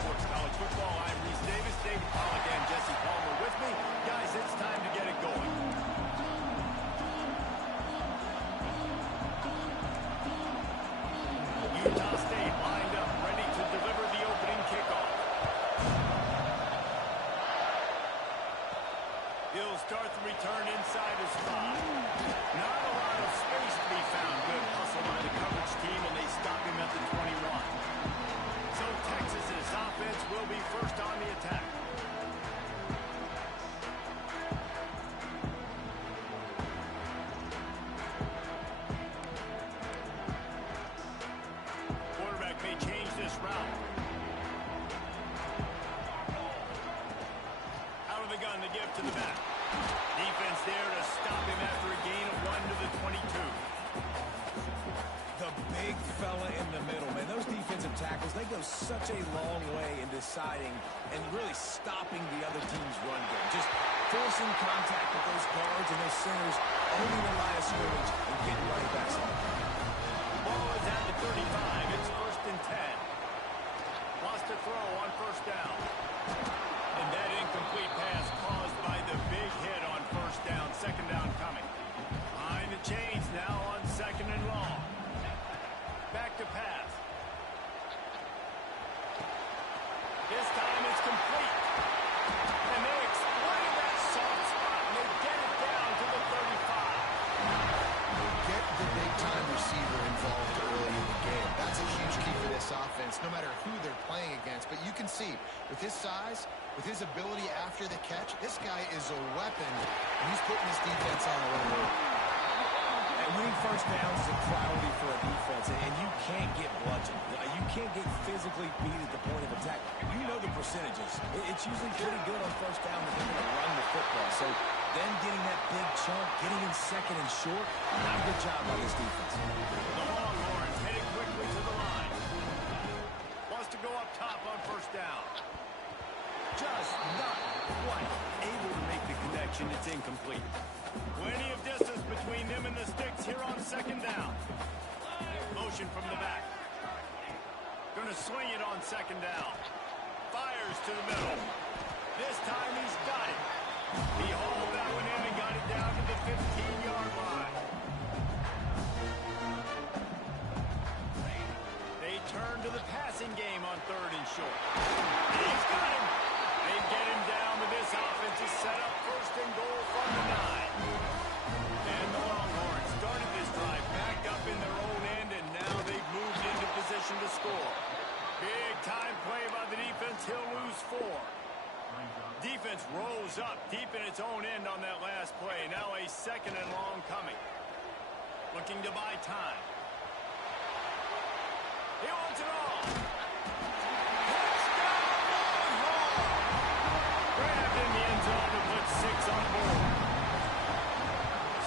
Sports College Football. I'm Reese Davis, David Pollack, and Jesse Palmer with me. Guys, it's time to get it going. Utah State lined up, ready to deliver the opening kickoff. He'll start the return inside his 5. Not a lot of space to be found. Good hustle by the coverage team, and they stop him at the 21. So Texas's offense will be first on the attack. Quarterback may change this route. Out of the gun, the give to the back. Defense there to stop him after a gain of 1 to the 22. The big fella in the middle, man. Those defensive tackles, they go such a long way in deciding and really stopping the other team's run game. Just forcing contact with those guards and those centers, owning the line of scrimmage, and getting running backs on. Ball is at the 35. It's 1st and 10. Wants to throw on 1st down. And that incomplete pass caused by the big hit on 1st down. 2nd down coming. Behind the chains now on 2nd and long. Back to pass. This time it's complete. And they exploit that soft spot, and they get it down to the 35. Get the big-time receiver involved early in the game. That's a huge key for this offense, no matter who they're playing against. But you can see, with his size, with his ability after the catch, this guy is a weapon, and he's putting his defense on a little early. Winning 1st downs is a priority for a defense, and you can't get bludgeoned. You can't get physically beat at the point of attack. You know the percentages. It's usually pretty good on 1st down that they're going to run the football. So then getting that big chunk, getting in 2nd and short, not a good job by this defense. The Longhorns heading quickly to the line. Wants to go up top on 1st down. Just not quite able to make the connection. It's incomplete. Plenty of distance between them and the sticks here on 2nd down. Motion from the back. Gonna swing it on 2nd down. Fires to the middle. This time he's got it. He hauled that one in and got it down to the 15-yard line. They turn to the passing game on 3rd and short. He's got him. They get him down, but this offense is set up 1st and goal from the 9. And the Longhorns started this drive back up in their own end, and now they've moved into position to score. Big time play by the defense. He'll lose 4. Defense rolls up deep in its own end on that last play. Now a 2nd and long coming. Looking to buy time. He wants it all. Touchdown, Longhorns! Grabbed in the end zone to put 6 on board.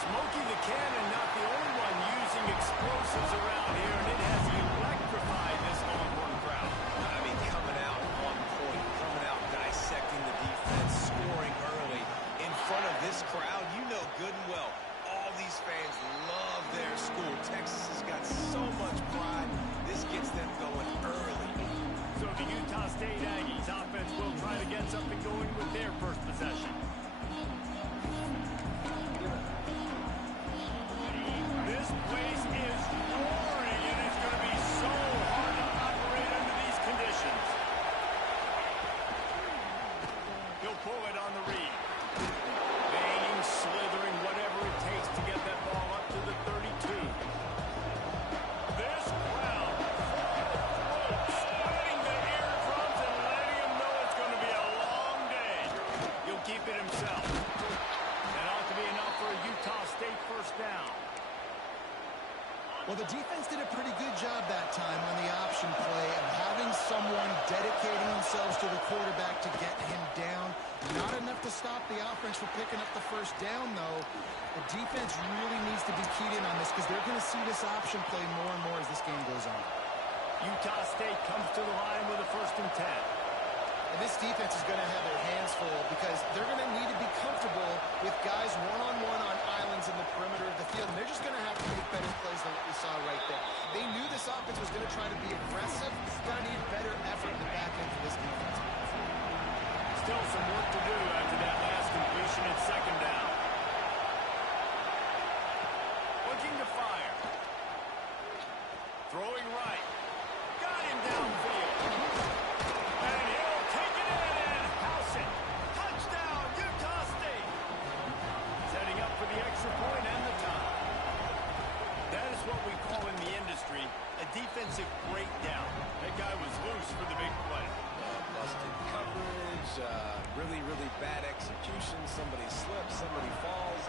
Smokey the Cannon, not the only one using explosives around here, and it has electrified this Longhorn crowd. I mean, coming out on point, coming out dissecting the defense, scoring early. In front of this crowd, you know good and well, all these fans love their school. Texas has got so much pride. This gets them going early. So the Utah State Aggies offense will try to get something going with their first possession. This place is roaring, and it's going to be so hard to operate under these conditions. He'll pull it on the read. Banging, slithering, whatever it takes to get that ball up to the 32. This crowd splitting the eardrums and letting him know it's going to be a long day. He'll keep it himself. That ought to be enough for a Utah State 1st down. Well, the defense did a pretty good job that time on the option play of having someone dedicating themselves to the quarterback to get him down. Not enough to stop the offense from picking up the 1st down, though. The defense really needs to be keyed in on this because they're going to see this option play more and more as this game goes on. Utah State comes to the line with a 1st and 10. And this defense is going to have their hands full because they're going to need to be comfortable with guys one-on-one on islands in the perimeter of the field. And they're just going to have to make better plays than what we saw right there. They knew the this offense was going to try to be aggressive, going to need better effort in the back end for this defense. Still some work to do after that last completion at second down. Looking to fire. Throwing right. Got him downfield. And he'll take it in and house it. Touchdown, Utah State. Setting up for the extra point and the tie. That is what we call in the industry a defensive breakdown. That guy was loose for the big play. Busted coverage, really, really bad execution. Somebody slips, somebody falls.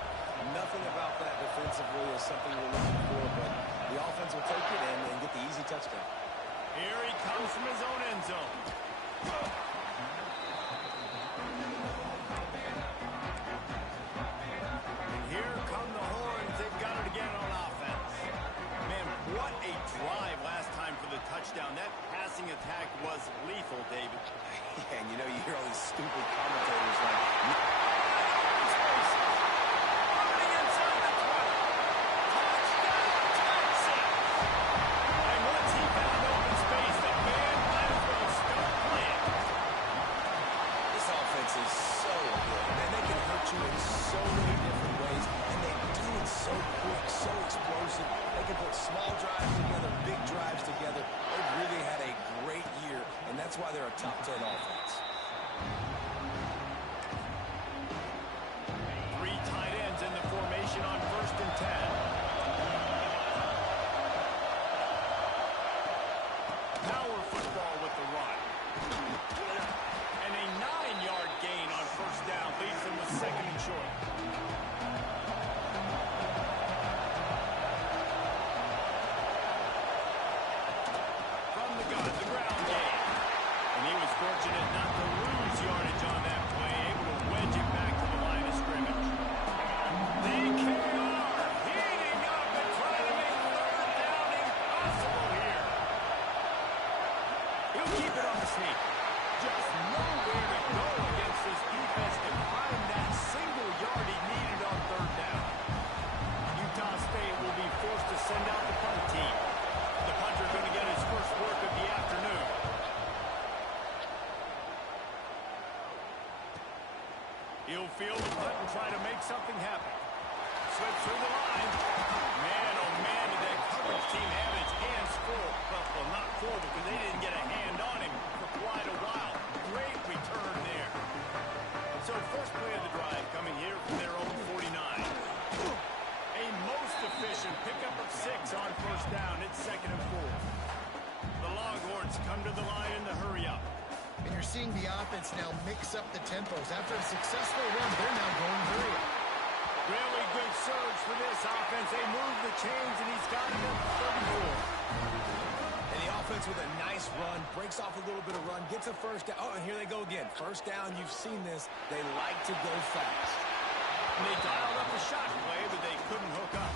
Nothing about that defensively is something we're looking for, but the offense will take it and get the easy touchdown. Here he comes from his own end zone. And here come the horns. They've got it again on offense. Man, what a drive last time for the touchdown. That passing attack was lethal, David. Yeah, and you know, you hear all these stupid commentators like... is so good. Man, they can hurt you in so many different ways, and they do it so quick, so explosive. They can put small drives together, big drives together. They've really had a great year, and that's why they're a top 10 offense. Three tight ends in the formation on 1st and 10. Power football with the run. And a 9-yard gain on 1st down leads them with 2nd and short. From the gun, the ground game. And he was fortunate not to lose yardage on that play, able to wedge it back to the line of scrimmage. DKR heating up and trying to make 3rd down impossible here. He'll keep it on the sneak. Just nowhere to go against this defense to find that single yard he needed on 3rd down. Utah State will be forced to send out the punt team. The punter going to get his first work of the afternoon. He'll field the punt and try to make something happen. Slips through the line. Man, oh man, did that coverage team have its hands full. Well, not full because they didn't get a hand on him for quite a while. Great return there. So first play of the drive coming here from their own 49. A most efficient pickup of 6 on 1st down. It's 2nd and 4. The Longhorns come to the line in the hurry up. And you're seeing the offense now mix up the tempos. After a successful run, they're now going hurry up. Really good surge for this offense. They move the chains, and he's got it at 34. And the offense with a nice run, breaks off a little bit of run, gets a 1st down. Oh, and here they go again. 1st down, you've seen this. They like to go fast. And they dialed up a shot play, but they couldn't hook up.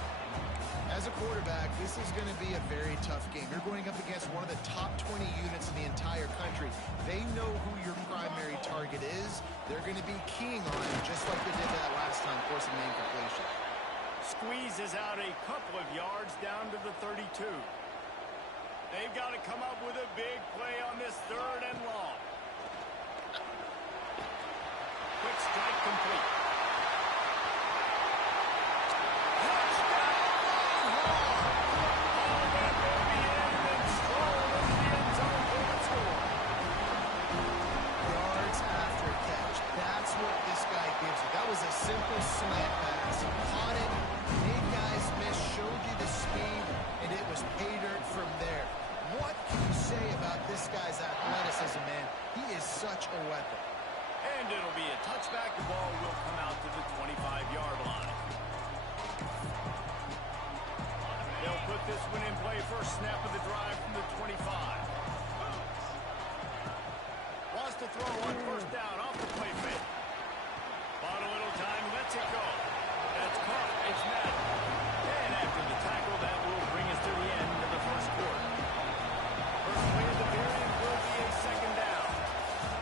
As a quarterback, this is going to be a very tough game. You're going up against one of the top 20 units in the entire country. They know who your primary target is. They're going to be keying on him, just like they did that last time, forcing the incompletion. Squeezes out a couple of yards down to the 32. They've got to come up with a big play on this 3rd and long. Quick strike complete. Simple slant pass. He caught it, made guys miss, showed you the speed, and it was pay dirt from there. What can you say about this guy's athleticism, man? He is such a weapon. And it'll be a touchback. The ball will come out to the 25-yard line. They'll put this one in play. First snap of the drive from the 25. Wants to throw on 1st down off the play fake. Bought a little time, lets it go. That's caught. It's Matt. And after the tackle, that will bring us to the end of the 1st quarter. First play of the period will be a 2nd down.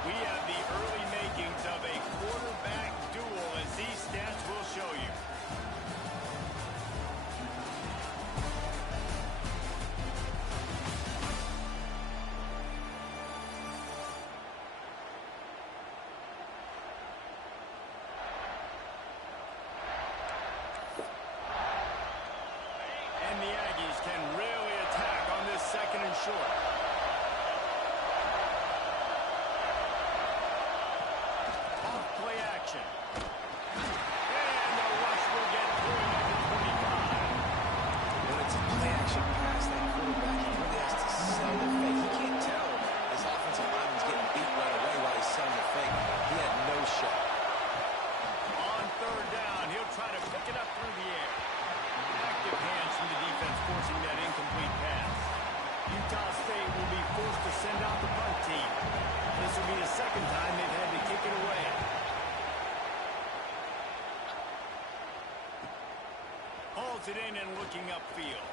We have the early makings of a quarterback duel as these stand hauls it in and looking upfield.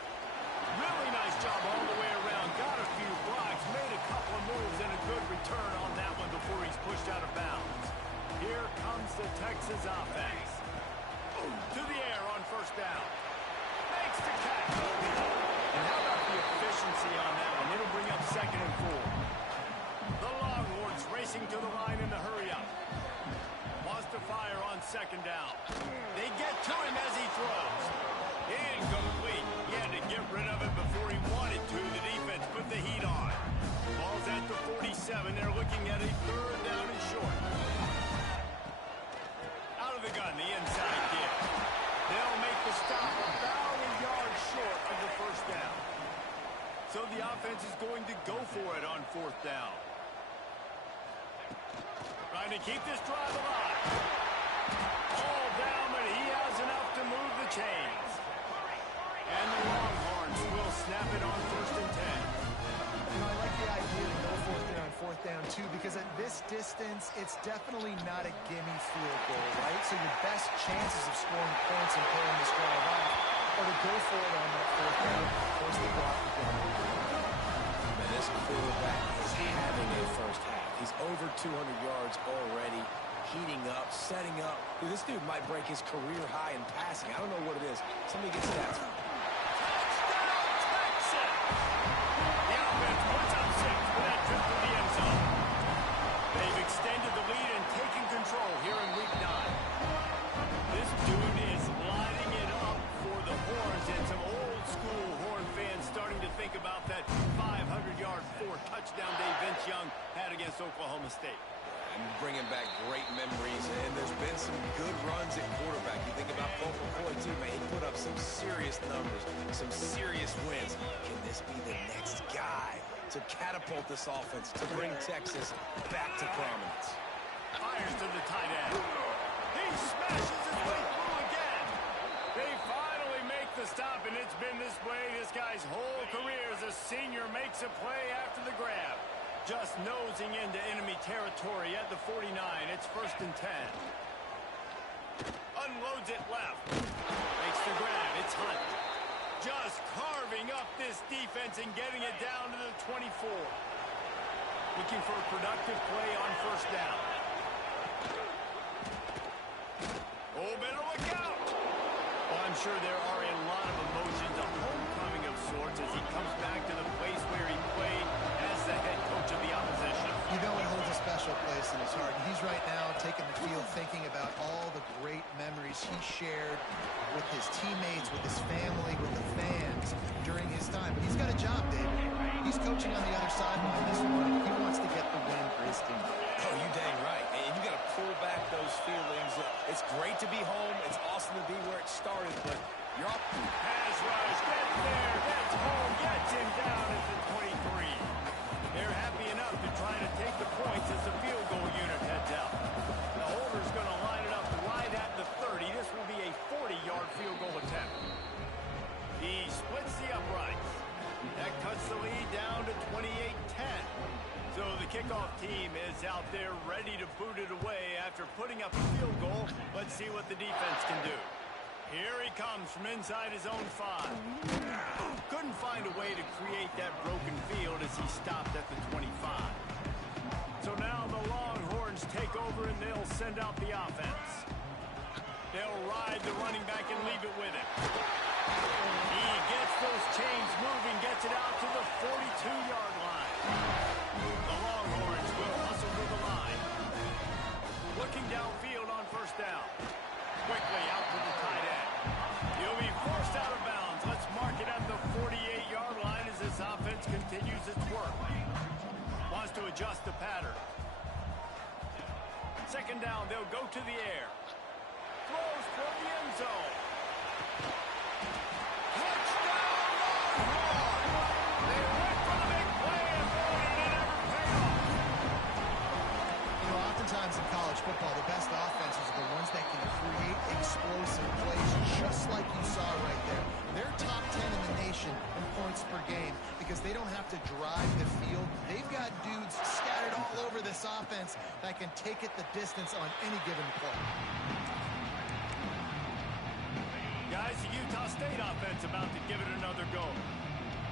Really nice job all the way around. Got a few blocks, made a couple of moves, and a good return on that one before he's pushed out of bounds. Here comes the Texas offense. To the air on first down. Makes the catch. And how about the efficiency on that one? It'll bring up 2nd and 4. The Longhorns racing to the line in the hurry-up. Wants to fire on 2nd down. They get to him as he throws. Incomplete. He had to get rid of it before he wanted to. The defense put the heat on. Ball's at the 47. They're looking at a 3rd down and short. Out of the gun, the inside kick. They'll make the stop about a yard short of the 1st down. So the offense is going to go for it on 4th down. Trying to keep this drive alive. All down, but he has enough to move the chains. And the Longhorns will snap it on 1st and 10. You know, I like the idea to go for it there on 4th down, too, because at this distance, it's definitely not a gimme field goal, right? So your best chances of scoring points and pulling this drive off are to go for it on that 4th down. Of course, they block the game. Man, this quarterback is having a first half. He's over 200 yards already, heating up, setting up. Dude, this dude might break his career high in passing. I don't know what it is. Somebody get stats. Extended the lead and taking control here in week 9. This dude is lighting it up for the Horns, and some old school Horn fans starting to think about that 500-yard 4-touchdown day Vince Young had against Oklahoma State. I'm bringing back great memories, and there's been some good runs at quarterback. You think about Papapelph too, man. He put up some serious numbers, some serious wins. Can this be the next guy to catapult this offense, to bring Texas back to prominence? Fires to the tight end. He smashes his way through again. They finally make the stop, and it's been this way this guy's whole career as a senior makes a play after the grab. Just nosing into enemy territory at the 49. It's 1st and 10. Unloads it left. Makes the grab. It's Hunt. Just carving up this defense and getting it down to the 24. Looking for a productive play on 1st down. Oh, better look out. Well, I'm sure there are a lot of emotions, a homecoming of sorts, as he comes back to the place where he played as the head coach of the opposition. You know it holds a special place in his heart. And he's right now taking the field thinking about all the great memories he shared with his teammates, with his family, with the fans during his time. But he's got a job, David. He's coaching on the other sideline this morning. He wants to get the win for his team. Oh, you dang right. And you got to pull back those feelings. It's great to be home. It's awesome to be where it started, but you're up. Pass rush, gets there, gets home, gets him down at the 23. They're happy enough to try to take the points as the field goal unit heads out. The holder's going to line it up right at the 30. This will be a 40-yard field goal attempt. He splits the uprights. That cuts the lead down to 28-10. So the kickoff team is out there ready to boot it away after putting up a field goal. Let's see what the defense can do. Here he comes from inside his own 5. Couldn't find a way to create that broken field as he stopped at the 25. So now the Longhorns take over and they'll send out the offense. They'll ride the running back and leave it with him. He gets those chains moving, gets it out to the 42-yard line. The Longhorns will hustle to the line. Looking downfield on 1st down. Quickly out to the tight end. He'll be forced out of bounds. Let's mark it at the 48-yard line as this offense continues its work. Wants to adjust the pattern. 2nd down, they'll go to the air. Throws for the end zone. Touchdown, Longhorns! They went for the big play and boy, did it ever pay off. You know, oftentimes in college football, the best offenses are the ones that can create explosive plays, just like you saw right there. They're top 10 in the nation in points per game because they don't have to drive the field. They've got dudes scattered all over this offense that can take it the distance on any given play. Guys, the Utah State State offense about to give it another go.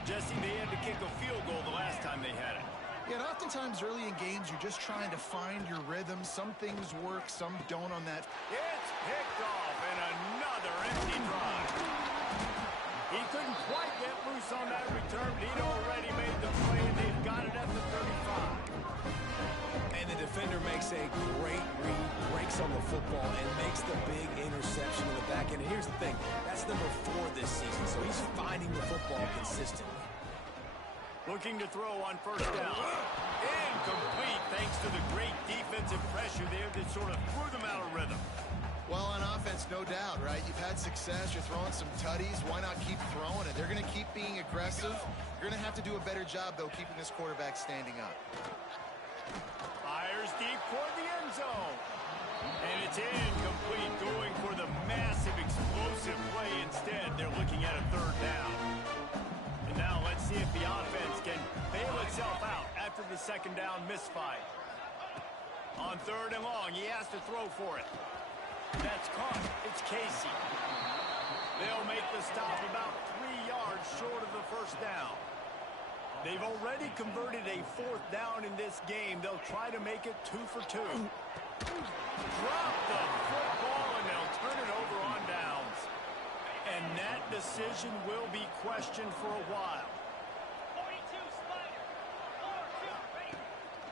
Jesse, they had to kick a field goal the last time they had it. Yeah, and oftentimes early in games, you're just trying to find your rhythm. Some things work, some don't on that. It's picked off, and another empty drive. He couldn't quite get loose on that return, but he'd already made the play, and they've got it at the 35. And the defender makes a great read, breaks on the football, and makes the big interception in the back end. And here's the thing, that's number 4 this season, so he's finding the football consistently. Looking to throw on first down. Incomplete thanks to the great defensive pressure there that sort of threw them out of rhythm. Well, on offense, no doubt, right? You've had success. You're throwing some tutties. Why not keep throwing it? They're going to keep being aggressive. You're going to have to do a better job, though, keeping this quarterback standing up. Fires deep toward the end zone. And it's incomplete, going for the massive explosive play instead. They're looking at a third down. And now let's see if the offense can bail itself out after the second down misfire. On third and long, he has to throw for it. That's caught. It's Casey. They'll make the stop about 3 yards short of the first down. They've already converted a fourth down in this game. They'll try to make it 2 for 2. Drop the football, and they'll turn it over on downs. And that decision will be questioned for a while.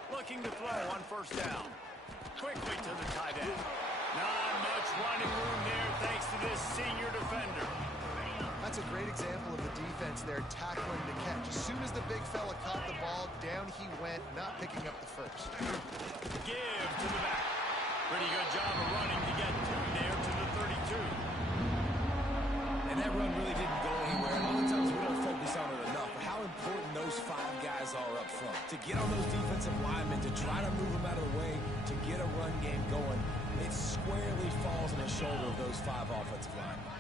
Looking to throw on first down. Quickly to the tight end. Not much running room there thanks to this senior defender. That's a great example of the defense there tackling the catch. As soon as the big fella caught the ball, down he went, not picking up the first. Give to the back. Pretty good job of running to get 2 there to the 32. And that run really didn't go anywhere. And a lot of times we don't focus on it enough. But how important those 5 guys are up front. To get on those defensive linemen, to try to move them out of the way, to get a run game going, it squarely falls on the shoulder of those 5 offensive linemen.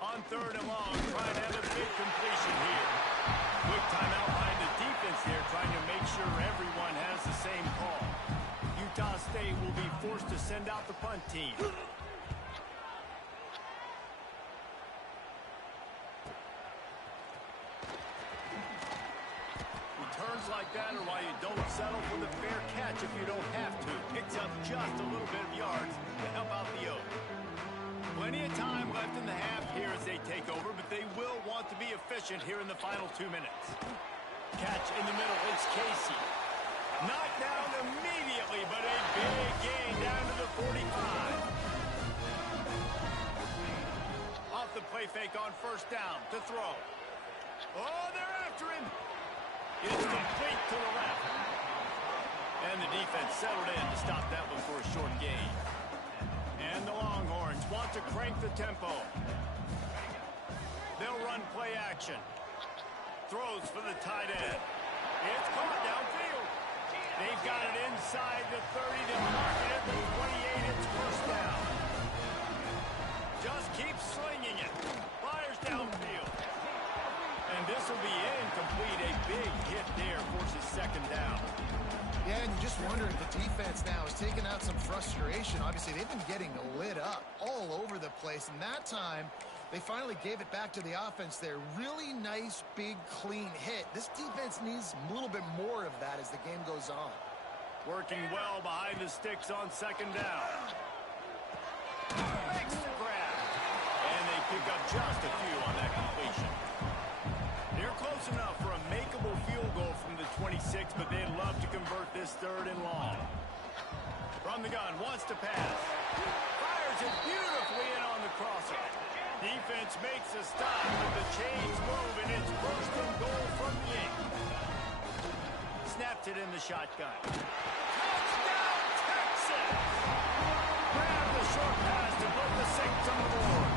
On third and long, trying to have a big completion here. Quick timeout behind the defense there, trying to make sure everyone has the same call. Utah State will be forced to send out the punt team. Returns like that are why you don't settle for the fair catch if you don't have to. Picks up just a little bit of yards to help out the Oak. Plenty of time left in the half here as they take over, but they will want to be efficient here in the final 2 minutes. Catch in the middle, it's Casey. Knocked down immediately, but a big gain down to the 45. Off the play fake on first down to throw. Oh, they're after him. It's complete to the left. And the defense settled in to stop that one for a short gain. And the Longhorns want to crank the tempo. They'll run play action. Throws for the tight end. It's caught downfield. They've got it inside the 30. They'll mark it at the 28. It's first down. Just keep slinging it. Fires downfield. And this will be incomplete. A big hit there forces second down. Yeah, and you just wonder if the defense now is taking out some frustration. Obviously, they've been getting lit up all over the place. And that time, they finally gave it back to the offense there. Really nice, big, clean hit. This defense needs a little bit more of that as the game goes on. Working well behind the sticks on second down. Makes the grab. And they pick up just a few on that completion. They're close enough for a makeable field goal from the 26, but they'd love to convert this third and long. From the gun, wants to pass. Fires it beautifully in on the crosser. Defense makes a stop, but the chains move, and it's first and goal from the 8. Snapped it in the shotgun. Touchdown, Texas! Grab the short pass to put the Saints on the board.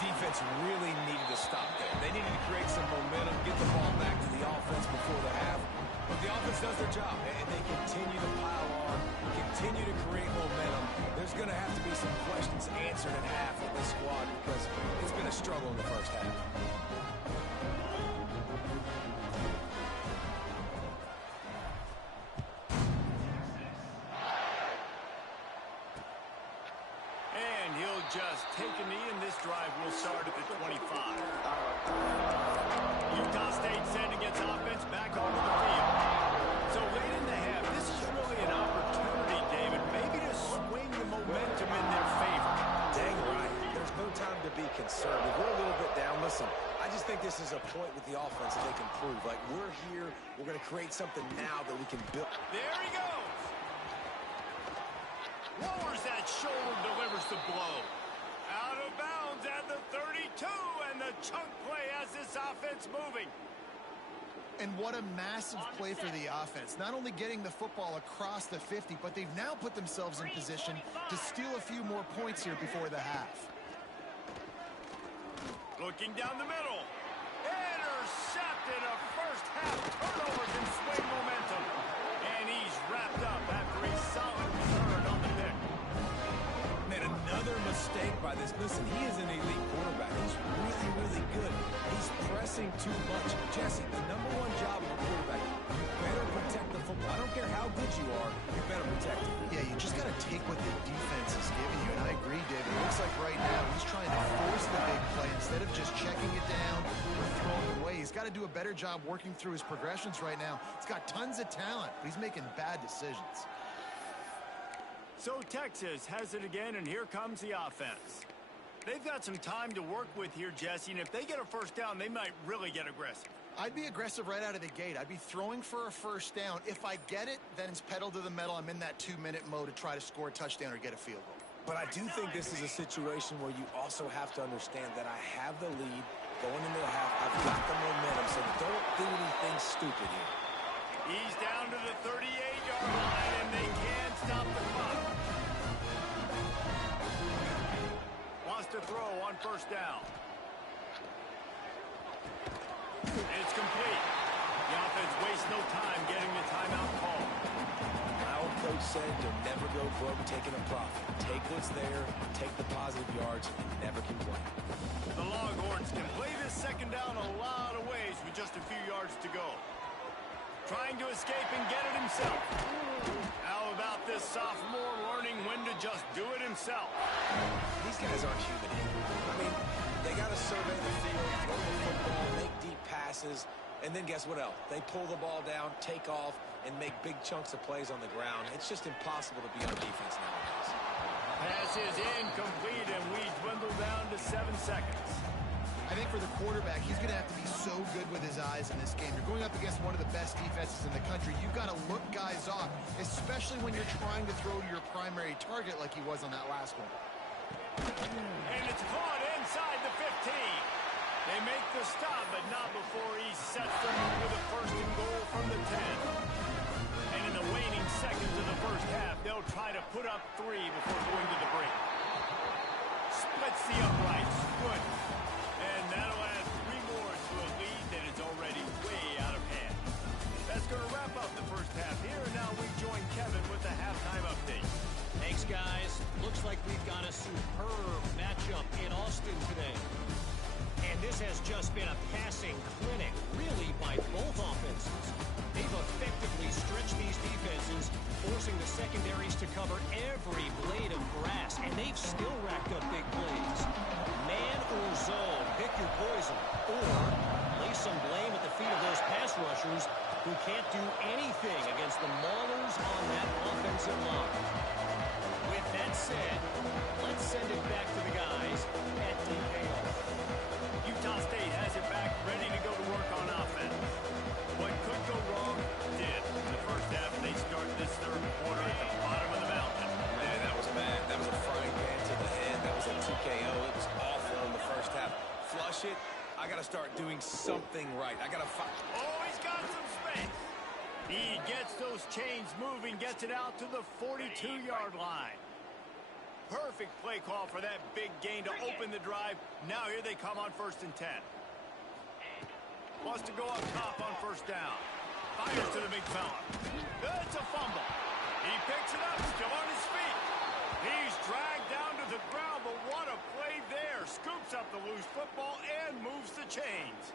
Defense really needed to stop there. They needed to create some momentum, get the ball back to the offense before the half. But the offense does their job, and they continue to pile on, continue to create momentum. There's going to have to be some questions answered at half with this squad because it's been a struggle in the first half. And he'll just take a knee, and this drive will start at the 25. Utah State sending its offense back onto the field. So late in the half, this is really an opportunity, David, maybe to swing the momentum in their favor. Dang right. There's no time to be concerned. If we're a little bit down, listen, I just think this is a point with the offense that they can prove. Like, we're here, we're going to create something now that we can build. There he goes. Lowers that shoulder, delivers the blow. Out of bounds at the 32, and the chunk play has this offense moving. And what a massive play for the offense. Not only getting the football across the 50, but they've now put themselves in position to steal a few more points here before the half. Looking down the middle. Intercepted. A first half turnover can swing momentum. And he's wrapped up after a solid return on the pick. Made another mistake by this. Listen, he is an elite quarterback. He's really, really good. He's pressing too much. Jesse, the number one job of a quarterback, you better protect the football. I don't care how good you are, you better protect it. Yeah, you just got to take what the defense is giving you. And I agree, David. It looks like right now he's trying to force the big play instead of just checking it down or throwing it away. He's got to do a better job working through his progressions right now. He's got tons of talent, but he's making bad decisions. So Texas has it again, and here comes the offense. They've got some time to work with here, Jesse, and if they get a first down, they might really get aggressive. I'd be aggressive right out of the gate. I'd be throwing for a first down. If I get it, then it's pedal to the metal. I'm in that 2-minute mode to try to score a touchdown or get a field goal. But I do think this is a situation where you also have to understand that I have the lead going into the half. I've got the momentum, so don't do anything stupid here. He's down to the 38-yard line, and they can't stop the clock. Wants to throw on first down. It's complete. The offense wastes no time getting the timeout call. My old coach said you'll never go broke taking a profit. Take what's there, take the positive yards, and never complain. The Longhorns can play this second down a lot of ways with just a few yards to go. Trying to escape and get it himself. How about this sophomore learning when to just do it himself? These guys aren't human. I mean, they got to survey the field, throw the football, make deep passes, and then guess what else? They pull the ball down, take off, and make big chunks of plays on the ground. It's just impossible to be on defense nowadays. Pass is incomplete, and we dwindle down to 7 seconds. I think for the quarterback, he's going to have to be so good with his eyes in this game. You're going up against one of the best defenses in the country. You've got to look guys off, especially when you're trying to throw to your primary target like he was on that last one. And it's caught inside the 15. They make the stop, but not before he sets them with a first and goal from the 10. And in the waning seconds of the first half, they'll try to put up 3 before going to the break. Splits the uprights. Good. And that'll add 3 more to a lead that is already way out of hand. That's going to wrap up the first half here. And now we join Kevin with the halftime update. Thanks, guys. Looks like we've got a superb matchup in Austin today. And this has just been a passing clinic, really, by both offenses. They've effectively stretched these defenses, forcing the secondaries to cover every blade of grass, and they've still racked up big plays. Man or zone, pick your poison, or lay some blame at the feet of those pass rushers who can't do anything against the maulers on that offensive line. With that said, let's send it back to the guys at DKO. Utah State has it back, ready to go to work on offense. What could go wrong did. In the first half, they start this third quarter at the bottom of the mountain. Man, that was bad. That was a frying pan to the head. That was a TKO. It was awful in the first half. Flush it. I got to start doing something right. I got to find. Oh, he's got some space. He gets those chains moving, gets it out to the 42-yard line. Perfect play call for that big gain to open the drive. Now here they come on 1st and 10. Wants to go up top on first down. Fires to the big fella. It's a fumble. He picks it up, still on his feet. He's dragged down to the ground, but what a play there. Scoops up the loose football and moves the chains.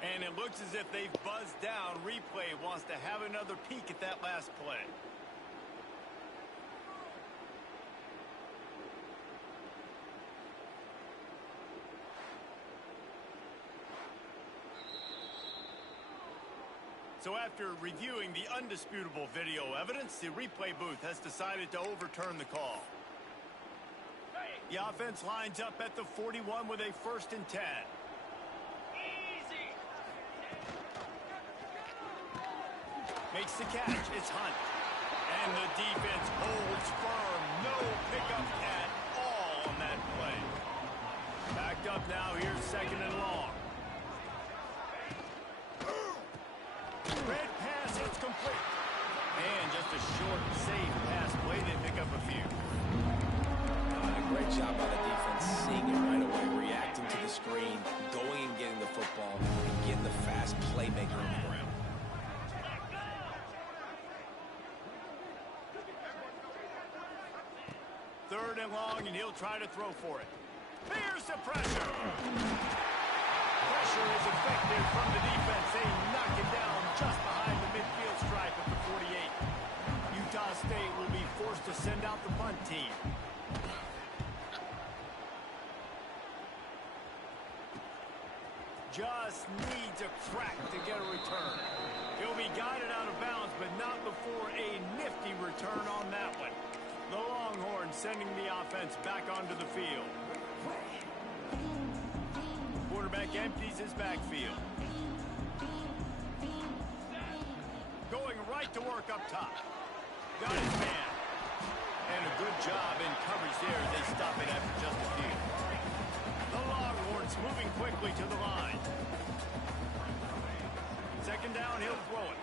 And it looks as if they've buzzed down. Replay wants to have another peek at that last play. So after reviewing the undisputable video evidence, the replay booth has decided to overturn the call. The offense lines up at the 41 with a 1st and 10. Makes the catch. It's Hunt. And the defense holds firm. No pickup at all on that play. Backed up now. Here's 2nd and long. Red pass. It's complete. And just a short, safe pass play. They pick up a few. Great job by the defense, seeing it right away, reacting to the screen, going and getting the football, and getting the fast playmaker on the ground. Third and long, and he'll try to throw for it. Here's the pressure. Pressure is effective from the defense. They knock it down just behind the midfield stripe of the 48. Utah State will be forced to send out the punt team. Just needs a crack to get a return. He'll be guided out of bounds, but not before a nifty return on that one. The Longhorns sending the offense back onto the field. Quarterback empties his backfield. Going right to work up top. Got his man. And a good job in coverage there as they stop it after just a few. The Longhorns moving quickly to the line. 2nd down, he'll throw it.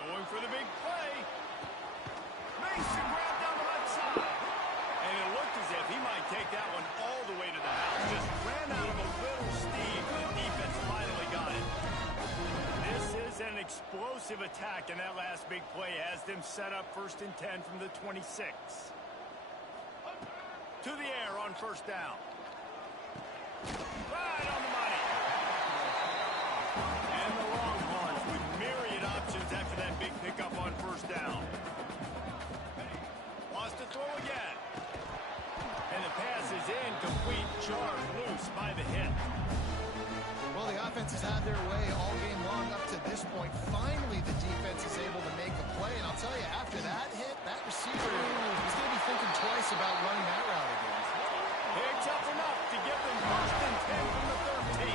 Going for the big play. Mason grabbed down the left side. And it looked as if he might take that one all the way to the house. Just ran out of a little steam. The defense finally got it. This is an explosive attack, and that last big play has them set up 1st and 10 from the 26. To the air on 1st down. Right on the money. And the Longhorns with myriad options after that big pickup on 1st down. Wants to throw again. And the pass is incomplete, jarred loose by the hit. Well, the offense has had their way all game long up to this point. Finally, the defense is able to make a play. And I'll tell you, after that hit, that receiver is going to be thinking twice about running that route again. Picks up enough to give them 1st and 10 from the 13.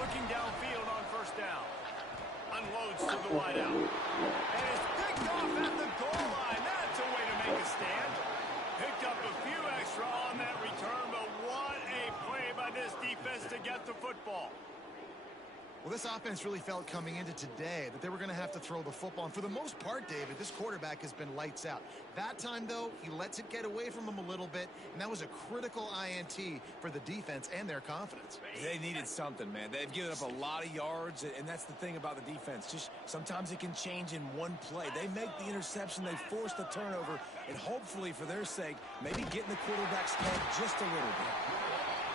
Looking downfield on 1st down. Unloads to the wideout. And is picked off at the goal line. That's a way to make a stand. Picked up a few extra on that return, but what a play by this defense to get the football. Well, this offense really felt coming into today that they were going to have to throw the football. And for the most part, David, this quarterback has been lights out. That time, though, he lets it get away from him a little bit, and that was a critical INT for the defense and their confidence. They needed something, man. They've given up a lot of yards, and that's the thing about the defense. Just sometimes it can change in one play. They make the interception, they force the turnover, and hopefully, for their sake, maybe get in the quarterback's head just a little bit.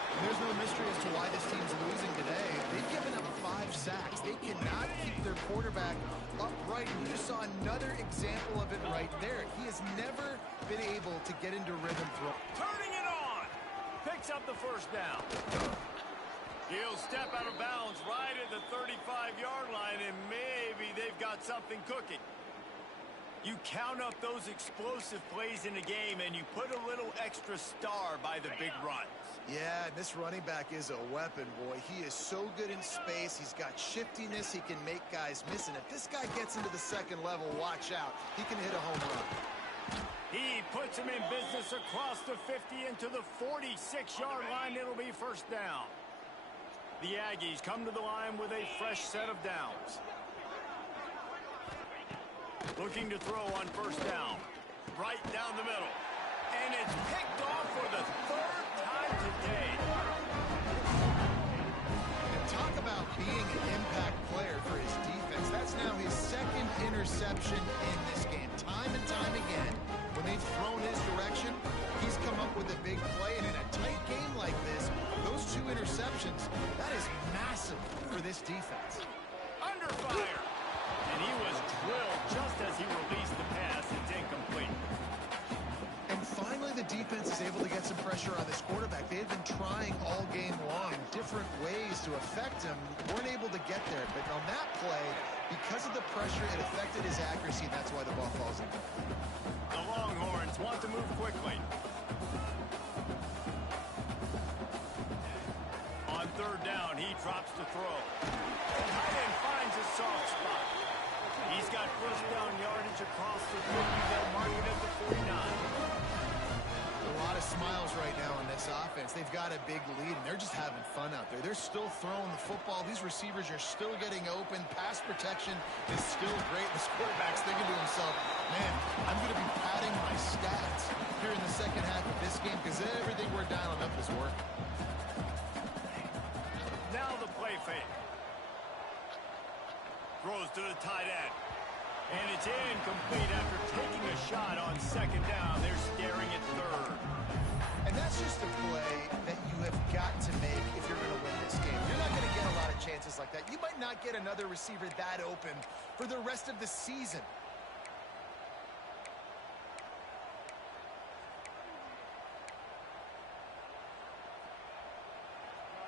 And there's no mystery as to why this team's losing today. They've given up 5 sacks. They cannot keep their quarterback upright. And you just saw another example of it right there. He has never been able to get into rhythm throw. Turning it on. Picks up the 1st down. He'll step out of bounds right at the 35-yard line, and maybe they've got something cooking. You count up those explosive plays in a game, and you put a little extra star by the big runs. Yeah, this running back is a weapon, boy. He is so good in space. He's got shiftiness. He can make guys miss. And if this guy gets into the 2nd level, watch out. He can hit a home run. He puts him in business across the 50 into the 46-yard line. It'll be 1st down. The Aggies come to the line with a fresh set of downs. Looking to throw on 1st down. Right down the middle. And it's picked off for the 3rd time today. And talk about being an impact player for his defense. That's now his 2nd interception in this game. Time and time again, when they've thrown his direction, he's come up with a big play. And in a tight game like this, those 2 interceptions, that is massive for this defense. Under fire. And he was drilled just as he released the pass. It's incomplete. And finally, the defense is able to get some pressure pressure on this quarterback. They had been trying all game long different ways to affect him. Weren't able to get there. But on that play, because of the pressure, it affected his accuracy, and that's why the ball falls in. The Longhorns want to move quickly. On third down, he drops the throw. Tight end finds a soft spot. He's got first down yardage across the 50. They'll mark it at the 49. A lot of smiles right now on this offense. They've got a big lead, and they're just having fun out there. They're still throwing the football. These receivers are still getting open. Pass protection is still great. This quarterback's thinking to himself, man, I'm going to be padding my stats here in the second half of this game because everything we're dialing up is working. Now the play fake. Throws to the tight end. And it's incomplete after taking a shot on second down. They're staring at third. And that's just a play that you have got to make if you're going to win this game. You're not going to get a lot of chances like that. You might not get another receiver that open for the rest of the season.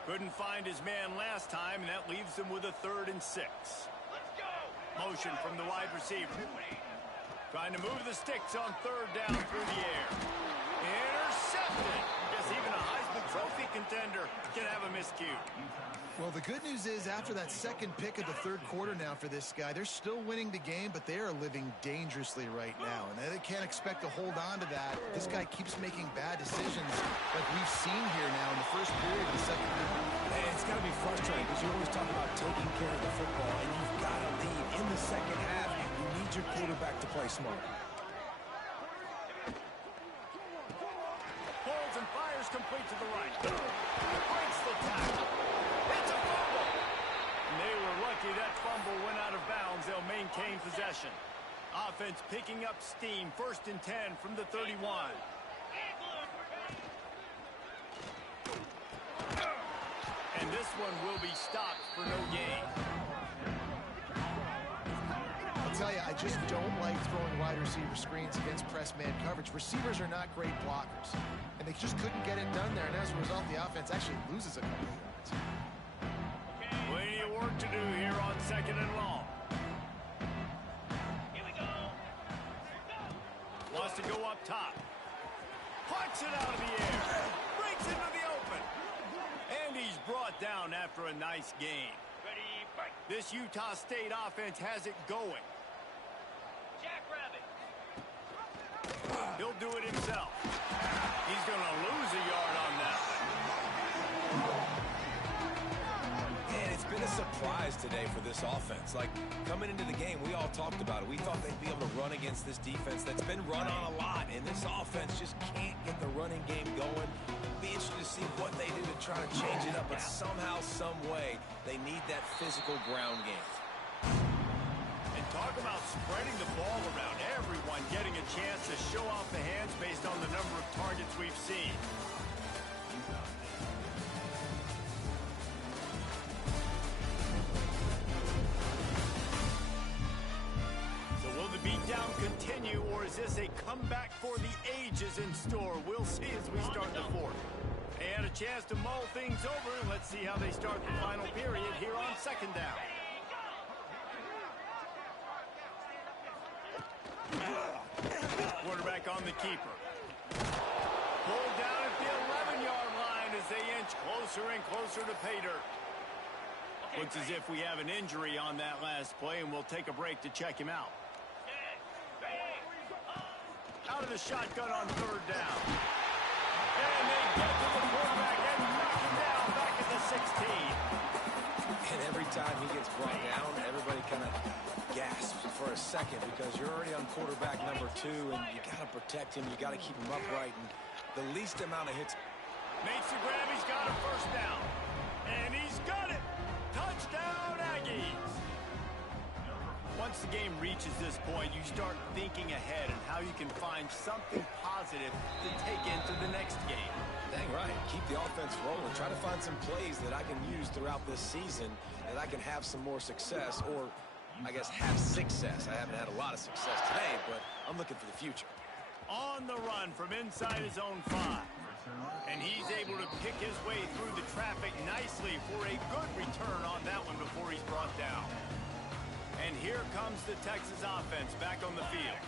Couldn't find his man last time, and that leaves him with a 3rd and 6. Motion from the wide receiver. Trying to move the sticks on third down through the air. Intercepted. Guess even a Heisman Trophy contender can have a miscue. Well, the good news is after that second pick of the third quarter now for this guy, they're still winning the game, but they are living dangerously right now. And they can't expect to hold on to that. This guy keeps making bad decisions like we've seen here now in the first period of the second quarter. And it's got to be frustrating because you always talk about taking care of the football, and you've got to lead in the second half. You need your quarterback to play smart. Holds and fires complete to the right. Breaks the tackle. It's a fumble. And they were lucky that fumble went out of bounds. They'll maintain possession. Offense picking up steam. 1st and 10 from the 31. And this one will be stopped for no gain. I'll tell you, I just don't like throwing wide receiver screens against press man coverage. Receivers are not great blockers, and they just couldn't get it done there. And as a result, the offense actually loses a couple of yards. Plenty of work to do here on 2nd and long. Here we go. Wants to go up top. Punts it out of the air. Breaks into the open. And he's brought down after a nice gain. This Utah State offense has it going. He'll do it himself. He's going to lose a yard on that one. And it's been a surprise today for this offense. Like, coming into the game, we all talked about it. We thought they'd be able to run against this defense that's been run on a lot, and this offense just can't get the running game going. Be interested to see what they do to try to change it up, but somehow, some way, they need that physical ground game. And talk about spreading the ball around. Everyone getting a chance to show off the hands based on the number of targets we've seen. So will the beatdown continue, or is this a comeback for the ages in store? We'll see as we start the 4th. They had a chance to mull things over, and let's see how they start the final period here on 2nd down. Quarterback on the keeper. Pulled down at the 11-yard line as they inch closer and closer to pay dirt. Looks as if we have an injury on that last play, and we'll take a break to check him out. Out of the shotgun on 3rd down. And they get to the quarterback and knock him down back at the 16. And every time he gets brought down, everybody kind of gasps for a second because you're already on quarterback number 2, and you got to protect him. You got to keep him upright, and the least amount of hits. Makes the grab. He's got a 1st down. And he's got it. Touchdown, Aggies. Once the game reaches this point, you start thinking ahead and how you can find something positive to take into the next game. Dang right. Keep the offense rolling. Try to find some plays that I can use throughout this season that I can have some more success, or I guess have success. I haven't had a lot of success today, but I'm looking for the future. On the run from inside his own 5. And he's able to pick his way through the traffic nicely for a good return on that one before he's brought down. And here comes the Texas offense back on the field.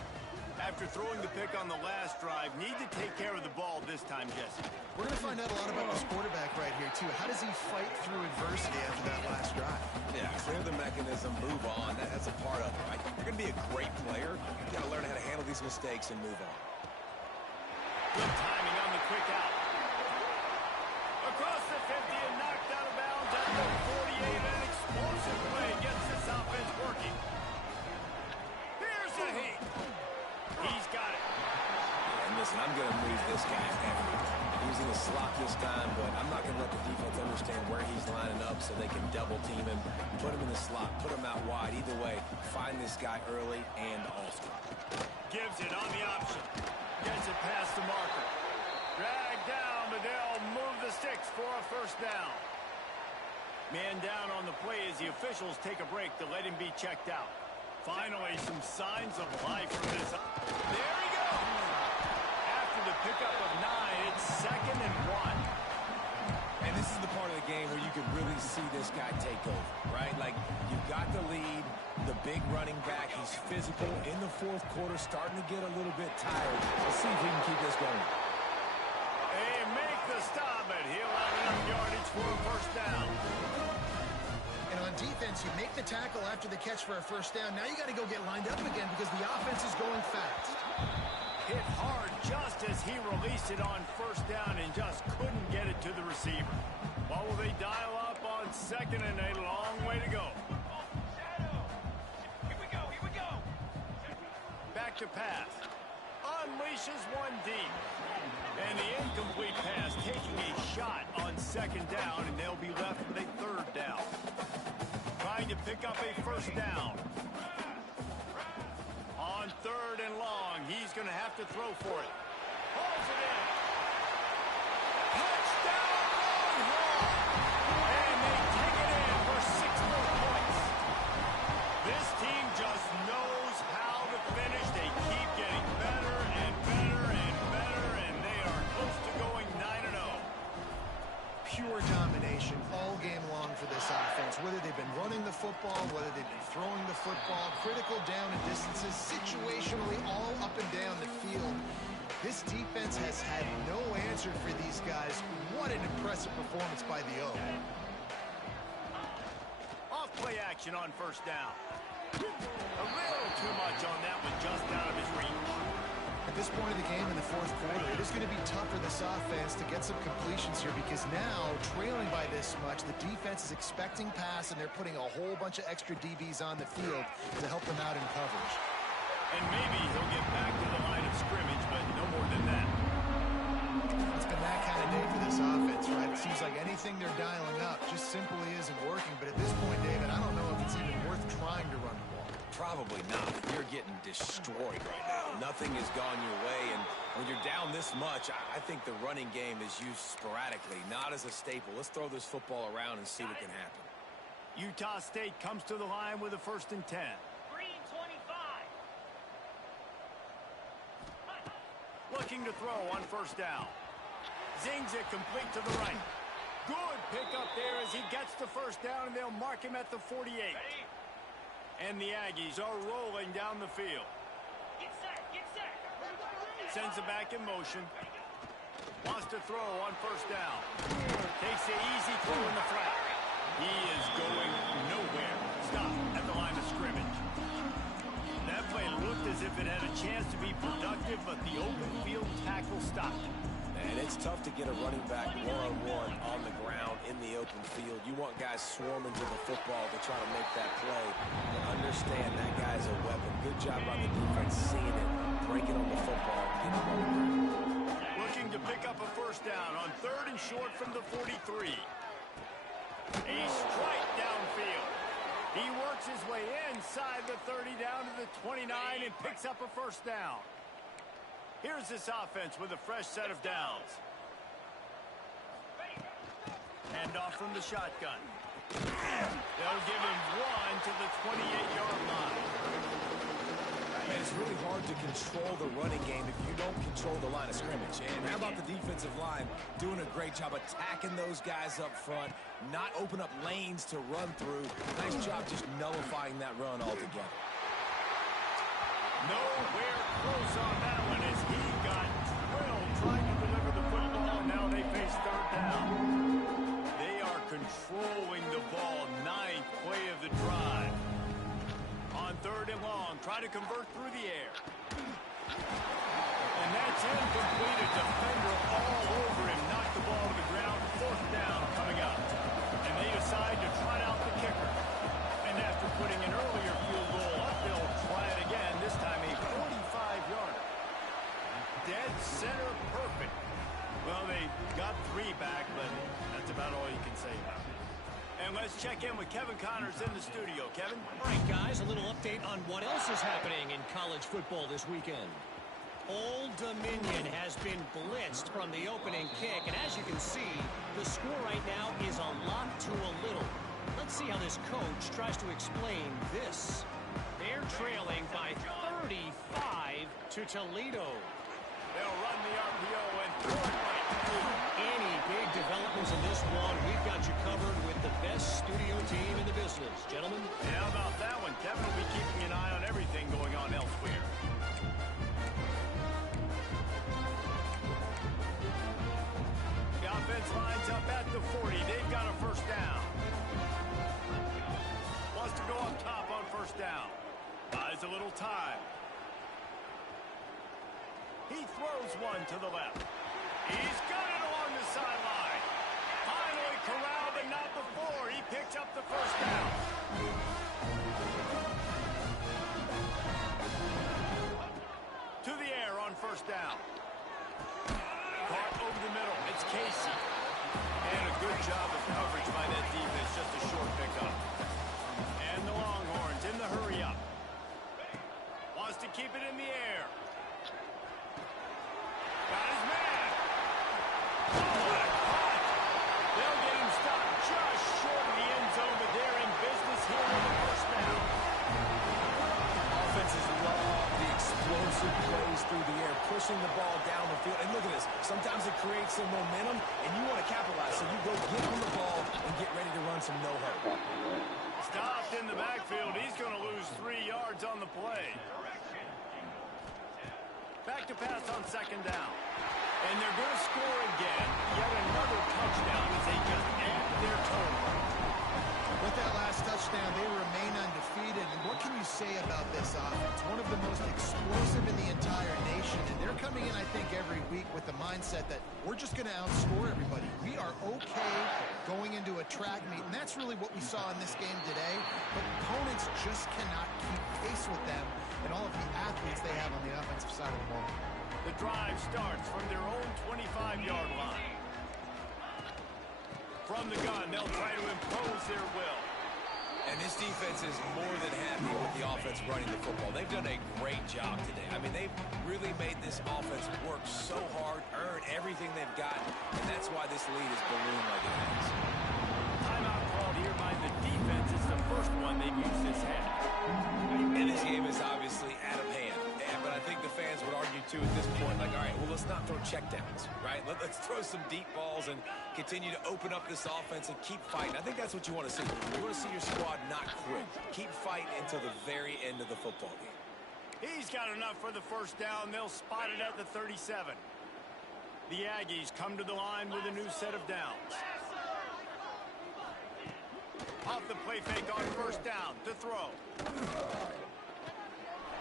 After throwing the pick on the last drive, need to take care of the ball this time, Jesse. We're going to find out a lot about this quarterback right here, too. How does he fight through adversity after that last drive? Yeah, clear the mechanism, move on. That's a part of it, right? You're going to be a great player. You got to learn how to handle these mistakes and move on. Good timing on the quick out. Across the 50 and knocked out of bounds at the 48. An explosive play gets this offense working. Here's a heat. He's got it. Yeah, and listen, I'm going to move this guy heavy. Using a slot this time, but I'm not going to let the defense understand where he's lining up so they can double team him, put him in the slot, put him out wide. Either way, find this guy early and often. Gives it on the option. Gets it past the marker. Dragged down, but they'll move the sticks for a first down. Man down on the play as the officials take a break to let him be checked out. Finally, some signs of life from this. There he goes! After the pickup of 9, it's 2nd and 1. And this is the part of the game where you can really see this guy take over, right? Like, you've got the lead, the big running back. He's physical in the fourth quarter, starting to get a little bit tired. Let's see if he can keep this going. They make the stop, and he'll have enough yardage for a first down. And on defense, you make the tackle after the catch for a first down. Now you got to go get lined up again because the offense is going fast. Hit hard just as he released it on first down and just couldn't get it to the receiver. What will they dial up on 2nd and a long way to go? Here we go. Back to pass. Unleashes one deep. And the incomplete pass taking a shot on 2nd down, and they'll be left with a 3rd down. Trying to pick up a first down. On 3rd and long, he's going to have to throw for it. Pulls it in. Touchdown, Longhorn! And they take it in for 6 more points. This team just knows how to finish. They keep getting better and better and better, and they are close to going 9-0. Pure domination all game long for this offense. Whether they've been running the football, whether they've been throwing the football, critical down and distances, situationally all up and down the field. This defense has had no answer for these guys. What an impressive performance by the O. Off play action on first down. A little too much on that one, just out of his reach. At this point of the game in the fourth quarter, it is going to be tough for this offense to get some completions here because now, trailing by this much, the defense is expecting pass and they're putting a whole bunch of extra DBs on the field to help them out in coverage. And maybe he'll get back to the line of scrimmage, but no more than that. It's been that kind of day for this offense, right? It seems like anything they're dialing up just simply isn't working. But at this point, David, I don't know if it's even worth trying to run the ball. Probably not. You're getting destroyed right now. Nothing has gone your way, and when you're down this much, I think the running game is used sporadically, not as a staple. Let's throw this football around and see what can happen. Utah State comes to the line with a 1st and 10. Green 25. Looking to throw on first down. Zings it complete to the right. Good pickup there as he gets the first down, and they'll mark him at the 48. Ready? And the Aggies are rolling down the field. Get set. Sends it back in motion. Wants to throw on first down. Takes the easy throw in the flat. He is going nowhere. Stop at the line of scrimmage. That play looked as if it had a chance to be productive, but the open field tackle stopped it. And it's tough to get a running back one-on-one on the ground in the open field. You want guys swarming to the football to try to make that play. But understand that guy's a weapon. Good job on the defense seeing it, breaking on the football, and getting on the ground. Looking to pick up a first down on 3rd and short from the 43. A strike downfield. He works his way inside the 30 down to the 29 and picks up a first down. Here's this offense with a fresh set of downs. Hand off from the shotgun. They'll give him 1 to the 28-yard line. And it's really hard to control the running game if you don't control control the line of scrimmage. And how about the defensive line doing a great job attacking those guys up front, not open up lanes to run through. Nice job just nullifying that run altogether. Nowhere close on that one as he got drilled trying to deliver the football. Now they face third down. They are controlling the ball. Ninth play of the drive. On third and long, try to convert through the air. And that's incomplete. A defender all over him. Knocked the ball to the ground. Fourth down coming up. And they decide to trot out the kicker. And after putting an earlier field goal up, they'll try it again. This time a 45-yarder. Dead center perfect. Well, they got 3 back, but that's about all you can say about it. And let's check in with Kevin Connors in the studio. Kevin? All right, guys, a little update on what else is happening in college football this weekend. Old Dominion has been blitzed from the opening kick, and as you can see, the score right now is a lot to a little. Let's see how this coach tries to explain this. They're trailing by 35 to Toledo. They'll run the RPO and throw it right through. Any big developments in this one, we've got you covered with the best studio team in the business. Gentlemen? And how about that one? Kevin will be keeping an eye on everything going on elsewhere. The offense lines up at the 40. They've got a first down. Wants to go up top on first down. Buys a little time. He throws one to the left. He's got it along the sideline. Finally corralled, but not before. He picks up the first down. To the air on first down. Caught over the middle. It's Casey. And a good job of coverage by that defense. Just a short pickup. And the Longhorns in the hurry up. Wants to keep it in the air. Got his man. Oh, what a cut. They'll get him stopped just short of the end zone, but they're in business here on the first down. Offenses love the explosive plays through the air, pushing the ball down the field. And look at this. Sometimes it creates some momentum, and you want to capitalize. So you go get on the ball and get ready to run some no-huddle. Stopped in the backfield. He's going to lose 3 yards on the play. Back to pass on second down. And they're going to score again. Yet another touchdown as they just add their total. With that last touchdown, they remain undefeated. And what can you say about this offense? One of the most explosive in the entire nation. And they're coming in, I think, every week with the mindset that we're just going to outscore everybody. We are okay going into a track meet. And that's really what we saw in this game today. But opponents just cannot keep pace with them and all of the athletes they have on the offensive side of the ball. The drive starts from their own 25-yard line. From the gun, they'll try to impose their will. And this defense is more than happy with the offense running the football. They've done a great job today. I mean, they've really made this offense work so hard, earn everything they've gotten, and that's why this lead is ballooned like it has. Timeout called here by the defense. It's the first one they've used this half. And this game is obviously out of hand. But I think the fans would argue, too, at this point, like, all right, well, let's not throw checkdowns, right? Let's throw some deep balls and continue to open up this offense and keep fighting. I think that's what you want to see. You want to see your squad not quit. Keep fighting until the very end of the football game. He's got enough for the first down. They'll spot it at the 37. The Aggies come to the line with a new set of downs. Off the play fake on first down to throw.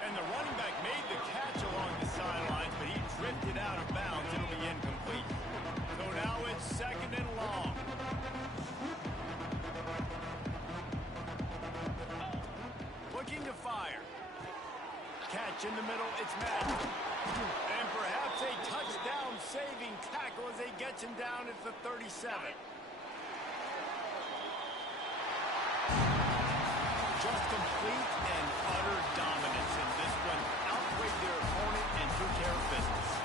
And the running back made the catch along the sidelines, but he drifted out of bounds. It'll be incomplete. So now it's second and long. Looking to fire. Catch in the middle. It's Matt. And perhaps a touchdown-saving tackle as he gets him down at the 37. Just complete and utter dominance in this one. Outplayed their opponent and took care of business.